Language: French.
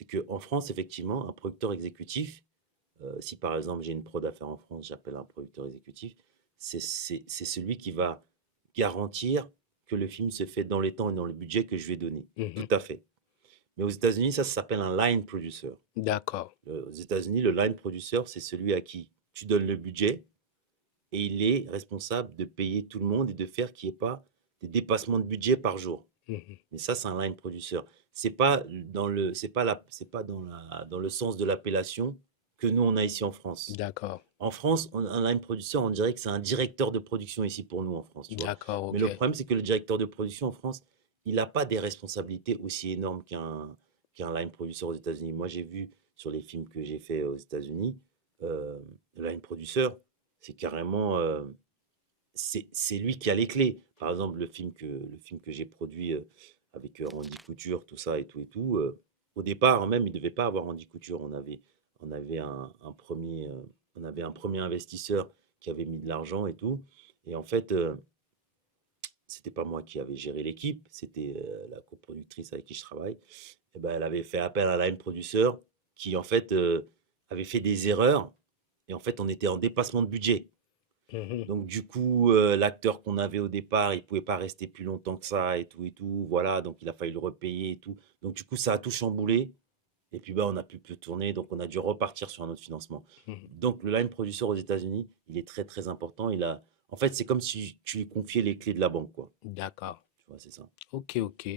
C'est qu'en France, effectivement, un producteur exécutif, si par exemple j'ai une prod à faire en France, j'appelle un producteur exécutif, c'est celui qui va garantir que le film se fait dans les temps et dans le budget que je lui ai donné. Tout Mmh. à fait. Mais aux États-Unis, ça s'appelle un line producer. D'accord. Aux États-Unis, le line producer, c'est celui à qui tu donnes le budget et il est responsable de payer tout le monde et de faire qu'il n'y ait pas des dépassements de budget par jour. Mmh. Mais ça, c'est un line producer. C'est pas dans le sens de l'appellation que nous on a ici en France. D'accord. En France, un line producer, on dirait que c'est un directeur de production ici pour nous en France, tu vois. D'accord, Mais le OK. problème, c'est que le directeur de production en France, il n'a pas des responsabilités aussi énormes qu'un line producer aux États-Unis. Moi, j'ai vu sur les films que j'ai fait aux États-Unis, le line producer, c'est carrément, c'est lui qui a les clés. Par exemple, le film que j'ai produit avec Randy Couture, tout ça et tout, au départ, même, il ne devait pas avoir Randy Couture. On avait on avait un premier investisseur qui avait mis de l'argent et tout. Et en fait, c'était pas moi qui avais géré l'équipe, c'était la coproductrice avec qui je travaille. Et ben, elle avait fait appel à Line Producer qui, en fait, avait fait des erreurs. Et en fait, on était en dépassement de budget. Mmh. Donc du coup, l'acteur qu'on avait au départ, il pouvait pas rester plus longtemps que ça et tout, voilà, donc il a fallu le repayer et tout. Donc du coup, ça a tout chamboulé et puis, bah, on a plus pu tourner, donc on a dû repartir sur un autre financement. Mmh. Donc le line producer aux États-Unis, il est très, très important. En fait, c'est comme si tu lui confiais les clés de la banque, quoi. D'accord. Tu vois, c'est ça. OK, OK.